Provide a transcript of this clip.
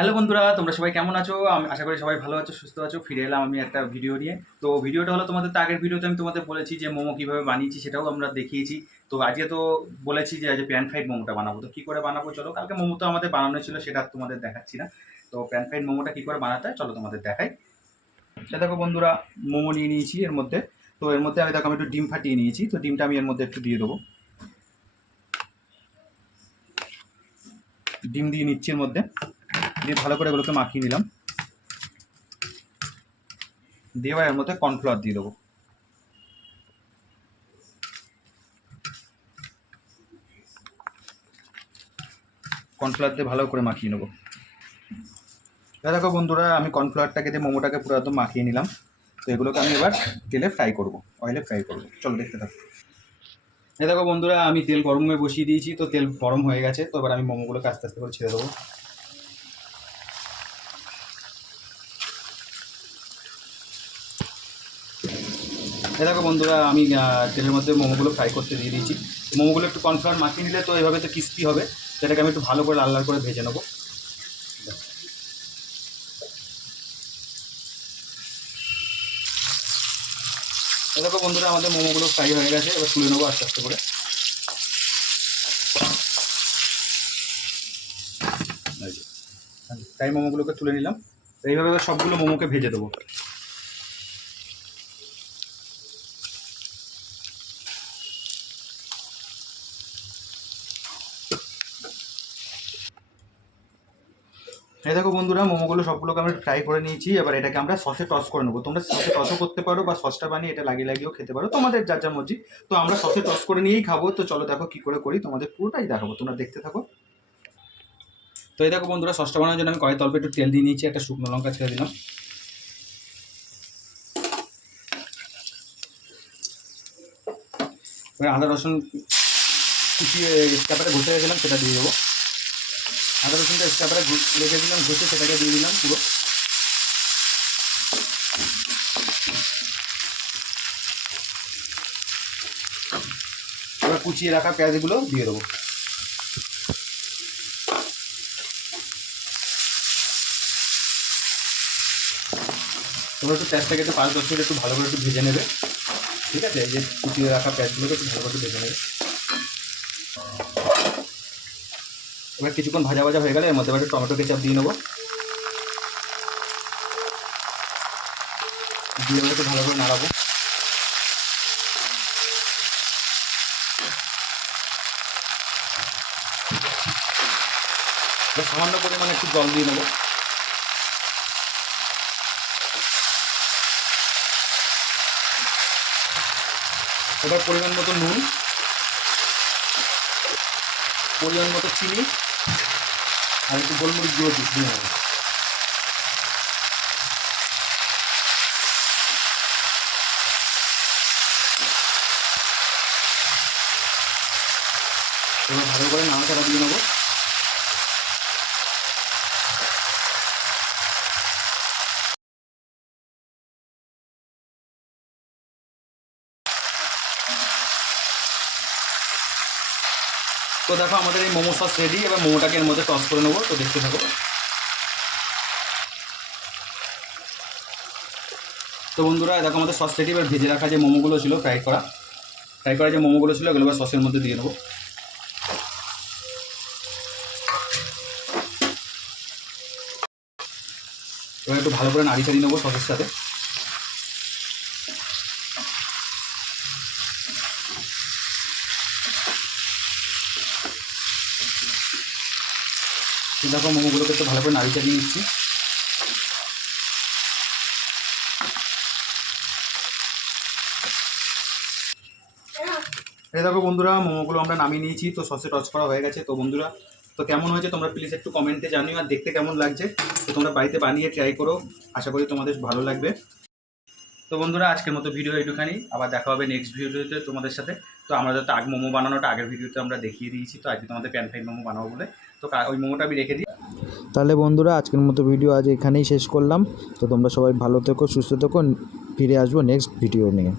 Hello বন্ধুরা, তোমরা সবাই কেমন আছো? আমি আশা করি সবাই ভালো আছো, সুস্থ আছো। ফিরে এলাম আমি একটা ভিডিও নিয়ে। তো ভিডিওটা হলো তোমাদের, তো আগের ভিডিওতে আমি তোমাদের বলেছি যে মোমো কীভাবে বানিয়েছি, সেটাও আমরা দেখিয়েছি। তো আজকে তো বলেছি যে আজ প্যান ফ্রাইড মোমোটা বানাবো। তো কী করে বানাবো চলো, কালকে মোমো তো আমাদের বানানো ছিল, সেটা তোমাদের দেখাচ্ছি না। তো প্যান ফ্রাইড মোমোটা কী করে বানাতে হয় চলো তোমাদের দেখাই। সে দেখো বন্ধুরা, মোমো নিয়ে নিয়েছি এর মধ্যে। তো এর মধ্যে আমি, দেখো আমি একটু ডিম ফাটিয়ে নিয়েছি, তো ডিমটা আমি এর মধ্যে একটু দিয়ে দেবো। ডিম দিয়ে নিচ্ছি এর মধ্যে। দিয়ে ভালো করে এগুলোকে মাখিয়ে নিলাম। দিয়ে এর মধ্যে কর্নফ্লাওয়ার দিয়ে দেবো। কর্নফ্লাওয়ার দিয়ে ভালো করে মাখিয়ে নেব। দেখো বন্ধুরা, আমি কর্নফ্লাওয়ারটাকে দিয়ে মোমোটাকে পুরো একদম মাখিয়ে নিলাম। তো এগুলোকে আমি এবার তেলে ফ্রাই করব অয়েলে ফ্রাই করব। চলো দেখতে থাকো। এ দেখো বন্ধুরা, আমি তেল গরম হয়ে বসিয়ে দিয়েছি, তো তেল গরম হয়ে গেছে, তো এবার আমি মোমোগুলোকে আস্তে আস্তে করে ছেড়ে দেবো। এই দেখো বন্ধুরা, আমি তেলের মধ্যে মোমোগুলো ফ্রাই করতে দিয়ে দিয়েছি। মোমোগুলো একটু কর্নফ্লাওয়ার মাখিয়ে নিলে তো এইভাবে তো ক্রিস্পি হবে। সেটাকে আমি একটু ভালো করে লাল লাল করে ভেজে নেব। দেখো বন্ধুরা, আমাদের মোমোগুলো ফ্রাই হয়ে গেছে, এবার তুলে নেব আস্তে আস্তে করে। ফ্রাই মোমোগুলোকে তুলে নিলাম। এইভাবে সবগুলো মোমোকে ভেজে দেবো। এই দেখো বন্ধুরা, মোমোগুলো সবগুলোকে আমরা ফ্রাই করে নিয়েছি। এবার এটাকে আমরা সসে টস করে নেব। তোমরা সসে টসও করতে পারো বা সসটা বানিয়ে এটা লাগিয়ে লাগিয়েও খেতে পারো। তোমাদের যার যার মর্জি। তো আমরা সসে টস করে নিয়েই খাব। তো চলো দেখো কী করে করি। তোমাদের পুরোটাই দেখাবো। তোমরা দেখতে থাকো। তো এই দেখো বন্ধুরা সসটা বানানোর জন্য আমি কড়াই তল্পে একটু তেল দিয়ে নিয়েছি। একটা শুকনো লঙ্কা ছেড়ে দিলাম। আদা রসুন কুচিয়ে স্টাপারে ঘষে রেখেছিলাম সেটা দিয়ে দেবো। আদা রসুনটা স্টাপারে রেখে দিলাম ঘষে সেটাকে দিয়ে দিলাম পুরো। এবার কুচিয়ে রাখা পেঁয়াজগুলো দিয়ে দেবো। তোমরা একটু পেঁয়াজটাকে একটু পাঁচ দশ মিনিট একটু ভালো করে একটু ভেজে নেবে। ঠিক আছে? যে কুচিয়ে রাখা পেঁয়াজগুলোকে একটু ভালো করে ভেজে নেবে। এবার কিছুক্ষণ ভাজা ভাজা হয়ে গেলে এর মধ্যে এবার টমেটো কেচাপ দিয়ে নেব। দিয়ে একটু ভালো করে নাড়াবো। সামান্য পরিমাণে একটু জল দিয়ে নেব। এবার পরিমাণ মতো নুন, পরিমাণ মতো চিনি আর একটু গোলমরিচ গুঁড়ো দিয়ে এবার ভালো করে নাড়াচাড়া দিয়ে নেব। তো দেখো আমাদের এই মোমো সস রেডি এবার মোমোটাকে এর মধ্যে টস করে নেব, তো দেখতে থাকো। তো বন্ধুরা, দেখো আমাদের সস রেডি এবার ভেজে রাখা যে মোমোগুলো ছিল ফ্রাই করা ফ্রাই করা যে মোমোগুলো ছিল, এগুলো এবার সসের মধ্যে দিয়ে দেবো এবার একটু ভালো করে নাড়ি চাড়িয়ে নেব সসের সাথে। দেখো মোমোগুলোকে একটু ভালো করে নাড়ি চাড়িয়ে নিচ্ছি। এই দেখো বন্ধুরা, মোমোগুলো আমরা নামিয়ে নিয়েছি, তো সসে টচ করা হয়ে গেছে। তো বন্ধুরা, তো কেমন হয়েছে তোমরা প্লিজ একটু কমেন্টে জানিও, আর দেখতে কেমন লাগছে? তো তোমরা বাড়িতে বানিয়ে ট্রাই করো, আশা করি তোমাদের ভালো লাগবে। তো বন্ধুরা, আজকের মতো ভিডিও একটুখানি আবার দেখা হবে নেক্সট ভিডিওতে তোমাদের সাথে। তো আমাদের তো আগ মোমো বানানোটা আগের ভিডিওতে আমরা দেখিয়ে দিয়েছি, তো আজকে তোমাদের প্যান ফ্রাইড মোমো বানাবো বলে। তো ওই মোমোটা আমি রেখে দিই। তাহলে বন্ধুরা, আজকের মতো ভিডিও আজ এখানেই শেষ করলাম। তো তোমরা সবাই ভালো থেকো, সুস্থ থেকো, ফিরে আসব নেক্সট ভিডিও নিয়ে।